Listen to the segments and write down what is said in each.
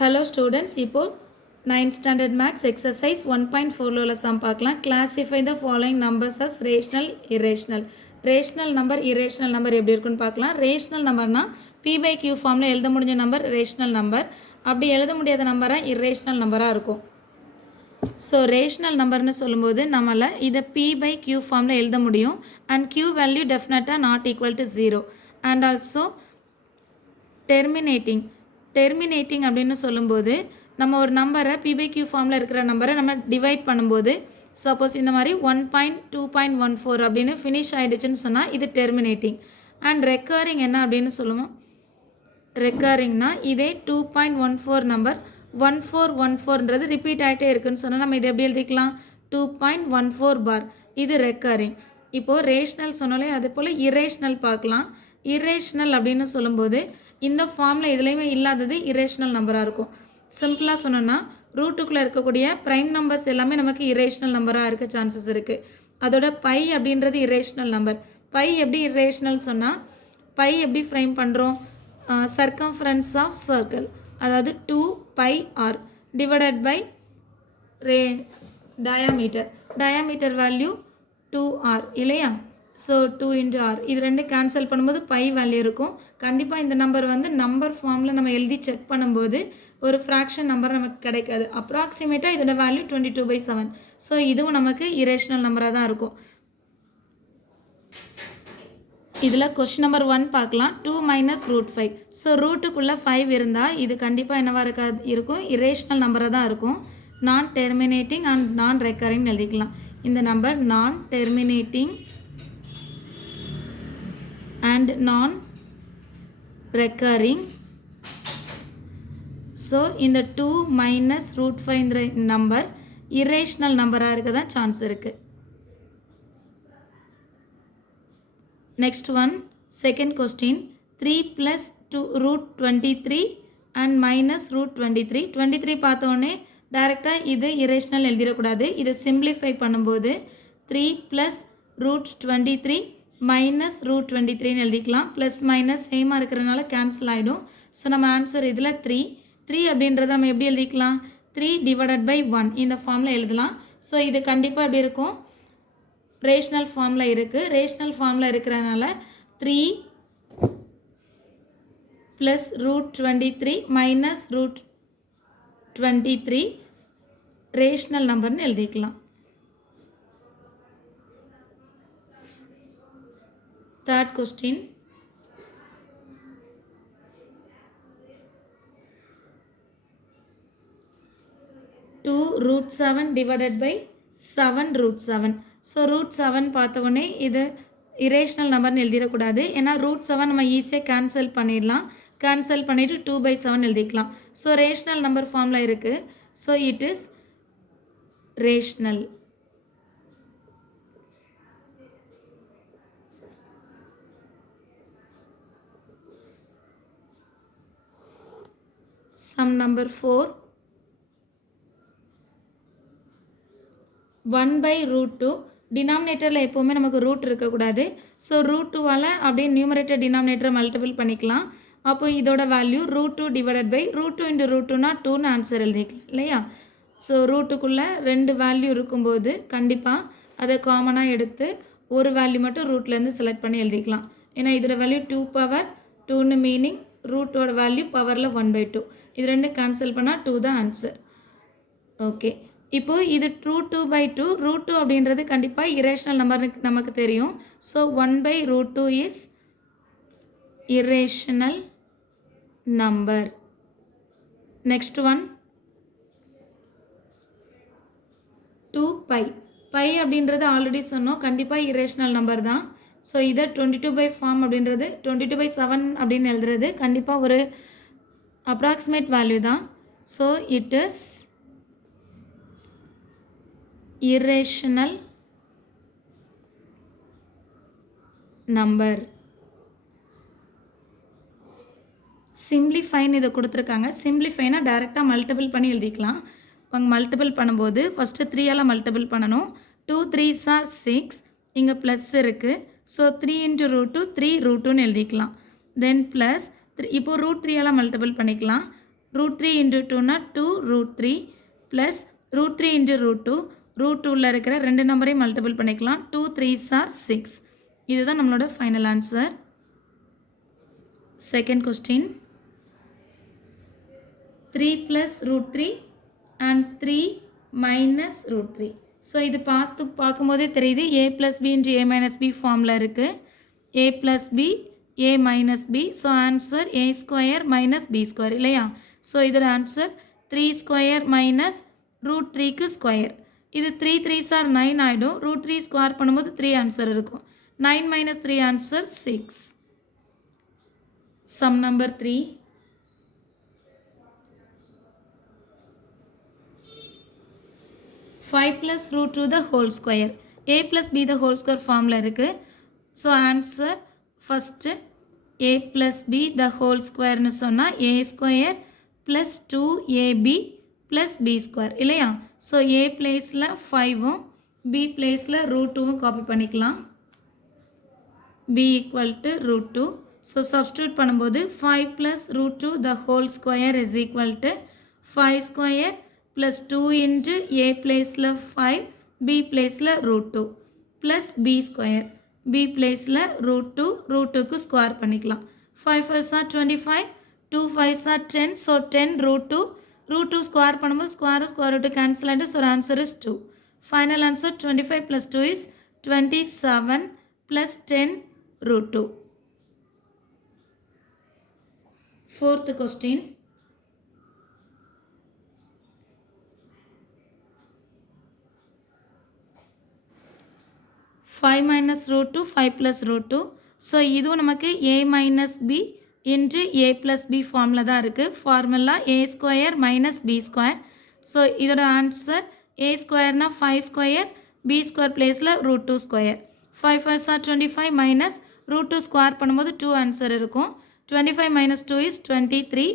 Hello students, இப்போ 9th standard max exercise 1.4 உள்ள sum பார்க்கலாம். Classify the following numbers as rational, irrational. Rational number, irrational number எப்படி இருக்குன்னு பார்க்கலாம். Rational numberனா P by Q formல எழுத முடிஞ்ச number rational number. அப்படி எழுத முடியாத நம்பரா irrational numberா இருக்கும். ஸோ ரேஷ்னல் நம்பர்னு சொல்லும்போது நம்மளால் இதை P by Q ஃபார்மில் எழுத முடியும். அண்ட் Q வேல்யூ டெஃபினட்டாக not equal to 0. And also terminating அப்படின்னு சொல்லும்போது நம்ம ஒரு நம்பரை P by Q ஃபார்மில் இருக்கிற நம்பரை நம்ம டிவைட் பண்ணும்போது சப்போஸ் இந்த மாதிரி 1.2.14 அப்படின்னு ஃபினிஷ் ஆகிடுச்சுன்னு சொன்னால் இது டெர்மினேட்டிங். அண்ட் ரெக்கரிங் என்ன அப்படின்னு சொல்லுவோம், ரெக்கரிங்னா இதே 2.14 நம்பர் 1414ன்றது ரிப்பீட் ஆகிட்டே இருக்குன்னு சொன்னால் நம்ம இதை எப்படி எழுதிக்கலாம், 2.14 பார். இது ரெக்கரிங். இப்போது ரேஷ்னல் சொன்னாலே அது போல் இரேஷ்னல் பார்க்கலாம். இரேஷ்னல் அப்படின்னு சொல்லும்போது இந்த ஃபார்மில் எதுலேயுமே இல்லாதது இரேஷ்னல் நம்பராக இருக்கும். சிம்பிளாக சொன்னோன்னா ரூட்டுக்குள்ளே இருக்கக்கூடிய ப்ரைம் நம்பர்ஸ் எல்லாமே நமக்கு இரேஷ்னல் நம்பராக இருக்க சான்சஸ் இருக்குது. அதோட பை அப்படின்றது இரேஷ்னல் நம்பர். பை எப்படி இரேஷ்னல் சொன்னால் பை எப்படி ஃப்ரேம் பண்ணுறோம், சர்க்கம்ஃபரன்ஸ் ஆஃப் சர்க்கிள், அதாவது 2 pi r divided by diameter value 2r இல்லையா. ஸோ 2 into r இது ரெண்டு கேன்சல் பண்ணும்போது பை வேல்யூ இருக்கும். கண்டிப்பாக இந்த நம்பர் வந்து நம்பர் ஃபார்மில் நம்ம எழுதி செக் பண்ணும்போது ஒரு ஃப்ராக்ஷன் நம்பர் நமக்கு கிடைக்காது. அப்ராக்சிமேட்டாக இதோட வேல்யூ 22/7. ஸோ இதுவும் நமக்கு இரேஷ்னல் நம்பராக தான் இருக்கும். இதில் கொஸ்டின் நம்பர் 1 பார்க்கலாம். 2 minus √5. ஸோ ரூட்டுக்குள்ளே 5 இருந்தால் இது கண்டிப்பாக என்னவாக இருக்கும், இரேஷ்னல் நம்பராக தான் இருக்கும். நான் டெர்மினேட்டிங் அண்ட் நான் ரெக்கரிங் எழுதிக்கலாம். இந்த நம்பர் நான் டெர்மினேட்டிங் அண்ட் நான் ரெக்கரிங். ஸோ இந்த 2 minus √5ன்ற நம்பர் இரேஷ்னல் நம்பராக இருக்க தான் சான்ஸ் இருக்குது. Next one, second question, 3 plus √23 and minus √23. 23 பார்த்தோன்னே டைரெக்டாக இது இரேஷ்னல் எழுதிடக்கூடாது. இதை சிம்பிளிஃபை பண்ணும்போது 3 plus √23 minus √23ன்னு எழுதிக்கலாம். ப்ளஸ் மைனஸ் சேமாக இருக்கிறனால கேன்சல் ஆகிடும். ஸோ நம்ம ஆன்சர் இதில் 3 அப்படின்றத நம்ம எப்படி எழுதிக்கலாம், 3 divided by 1 இந்த ஃபார்மில் எழுதலாம். ஸோ இது கண்டிப்பாக எப்படி இருக்கும், ரேஷ்னல் ஃபார்மில் இருக்குது. ரேஷ்னல் ஃபார்மில் இருக்கிறனால 3 + √23 minus √23 ரேஷ்னல் நம்பர்னு எழுதிக்கலாம். Third question, 2√7 divided by 7√7. So √7 பார்த்த உடனே இது இரேஷ்னல் நம்பர்னு எழுதிடக்கூடாது. ஏன்னா √7 நம்ம ஈஸியாக கேன்சல் பண்ணிடலாம். கேன்சல் பண்ணிவிட்டு 2/7 எழுதிக்கலாம். ஸோ ரேஷ்னல் நம்பர் ஃபார்மில் இருக்குது. So it is rational. Sum number 4, 1/√2. டினாமினேட்டரில் எப்போவுமே நமக்கு ரூட் இருக்கக்கூடாது. ஸோ √2வால் அப்படியே நியூமரேட்டர் டினாமினேட்டரை மல்டிபிள் பண்ணிக்கலாம். அப்போ இதோட வேல்யூ √2 divided by √2 into √2னா 2ன்னு ஆன்சர் எழுதிக்கலாம் இல்லையா. ஸோ ரூட்டுக்குள்ளே 2 வேல்யூ இருக்கும்போது கண்டிப்பாக அதை காமனாக எடுத்து ஒரு வேல்யூ மட்டும் ரூட்லேருந்து செலக்ட் பண்ணி எழுதிக்கலாம். ஏன்னா இதோட வேல்யூ 2/2ன்னு மீனிங் ரூட்டோட வேல்யூ பவரில் 1/2. இது ரெண்டு கேன்சல் பண்ணால் 2 தான் ஆன்சர். ஓகே, இப்போது இது √2/2. √2 அப்படின்றது கண்டிப்பாக இரேஷ்னல் நம்பர் நமக்கு தெரியும். So 1/√2 is irrational number. Next one, 2π. Pi அப்படின்றது ஆல்ரெடி சொன்னோம், கண்டிப்பாக இரேஷ்னல் நம்பர் தான். ஸோ இதை 22/form அப்படின்றது 22/7 அப்படின்னு எழுதுறது கண்டிப்பாக ஒரு அப்ராக்சிமேட் வேல்யூ தான். So it is irrational number. சிம்பிளிஃபைன்னு இதை கொடுத்துருக்காங்க. சிம்பிளிஃபைனா டைரெக்டாக மல்டிபிள் பண்ணி எழுதிக்கலாம். அவங்க மல்டிபிள் பண்ணும்போது ஃபஸ்ட்டு 3ஆல் மல்டிபிள் பண்ணணும். 2 3s are 6, இங்கே ப்ளஸ் இருக்குது. ஸோ 3 into √2 3 √2ன்னு எழுதிக்கலாம். தென் ப்ளஸ் இப்போது √3ஆல் மல்டிபிள் பண்ணிக்கலாம். ரூட் 3 இன்ட்டு 2னா 2 root 3 plus root 3 into root 2 root 2வில் இருக்கிற ரெண்டு நம்பரையும் மல்டிபிள் பண்ணிக்கலாம். 2 3s are 6. இதுதான் நம்மளோட final answer. Second question 3 plus root 3 and 3 minus root 3. So இது பார்க்கும்போதே தெரியுது a plus b into a minus b ஃபார்மில் இருக்குது. a plus b a minus b. So answer a square minus b square இல்லையா? So இதோட answer 3 square minus root 3க்கு square. இது 3 3s are 9 ஆகிடும். ரூட் 3 ஸ்கொயர் பண்ணும்போது 3 ஆன்சர் இருக்கும். 9 minus 3 answer 6. Sum number 3. 5 plus root 2 the whole square. a plus b the whole square ஃபார்மில் இருக்குது. So answer first a plus b the whole squareனு சொன்னால் a square plus 2ab plus b square இல்லையா? So a பிளேஸில் 5ம் b பிளேஸில் root 2வும் copy பண்ணிக்கலாம். b equal to root 2. So substitute பண்ணும்போது 5 plus root 2 the whole square is equal to 5 square plus 2 into a placeல 5 b placeல root 2 plus b square b placeல root 2 root 2க்கு square பண்ணிக்கலாம். 5 5s are 25 2 5s are 10. So 10 root 2 square பண்ணும்போது square route cancel ஆகிட்டு. So answer is 2. Final answer 25 plus 2 is 27 plus 10 root 2. Fourth question. 5 minus root 2 5 plus root 2. So இதுவும் நமக்கு a minus b into a plus b ஃபார்மில் தான் இருக்குது. Formula a square minus b square. So இதோட answer a ஸ்கொயர்னா 5 square b square பிளேஸில் root 2 square. 5 5s are 25 minus root 2 square பண்ணும்போது 2 answer இருக்கும். 25 minus 2 is 23.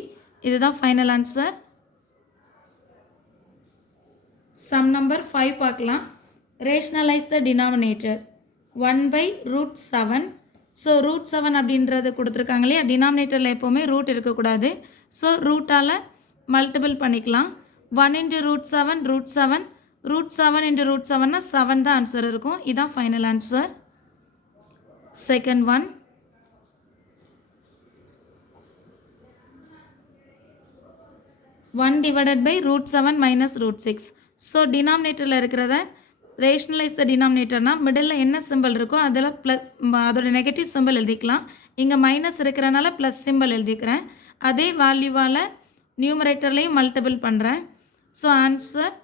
இதுதான் ஃபைனல் ஆன்சர். சம் நம்பர் 5 பார்க்கலாம். Rationalise the denominator 1 by root 7. So root 7 அப்படின்றது கொடுத்துருக்காங்க இல்லையா? டினாமினேட்டரில் எப்போவுமே ரூட் இருக்கக்கூடாது. ஸோ ரூட்டால் மல்டிபிள் பண்ணிக்கலாம். 1 into root 7 root 7 root 7 into root 7னா 7 தான் ஆன்சர் இருக்கும். இதுதான் final answer. Second one 1 divided by root 7 minus root 6. So டினாமினேட்டரில் இருக்கிறத ரேஷ்னலைஸ் த டினாமினேட்டர்னா மிடில் என்ன சிம்பிள் இருக்கோ அதில் ப்ளஸ் அதோட நெகட்டிவ் சிம்பிள் எழுதிக்கலாம். இங்கே மைனஸ் இருக்கிறனால ப்ளஸ் சிம்பிள் எழுதிக்கிறேன். அதே வேல்யூவால் நியூமரேட்டர்லையும் மல்டிபிள் பண்ணுறேன். So answer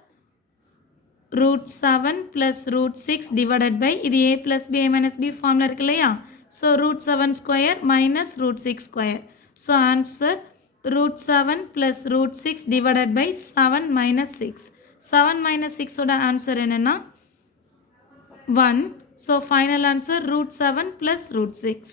root 7 plus root 6 divided by இது a plus b a minus b ஃபார்மில் இருக்கு இல்லையா? So root 7 square minus root 6 square. So answer root 7 plus root 6 divided by 7 minus 6. 7 minus 6 ஓட answer என்னென்னா 1. So final answer root 7 plus root 6.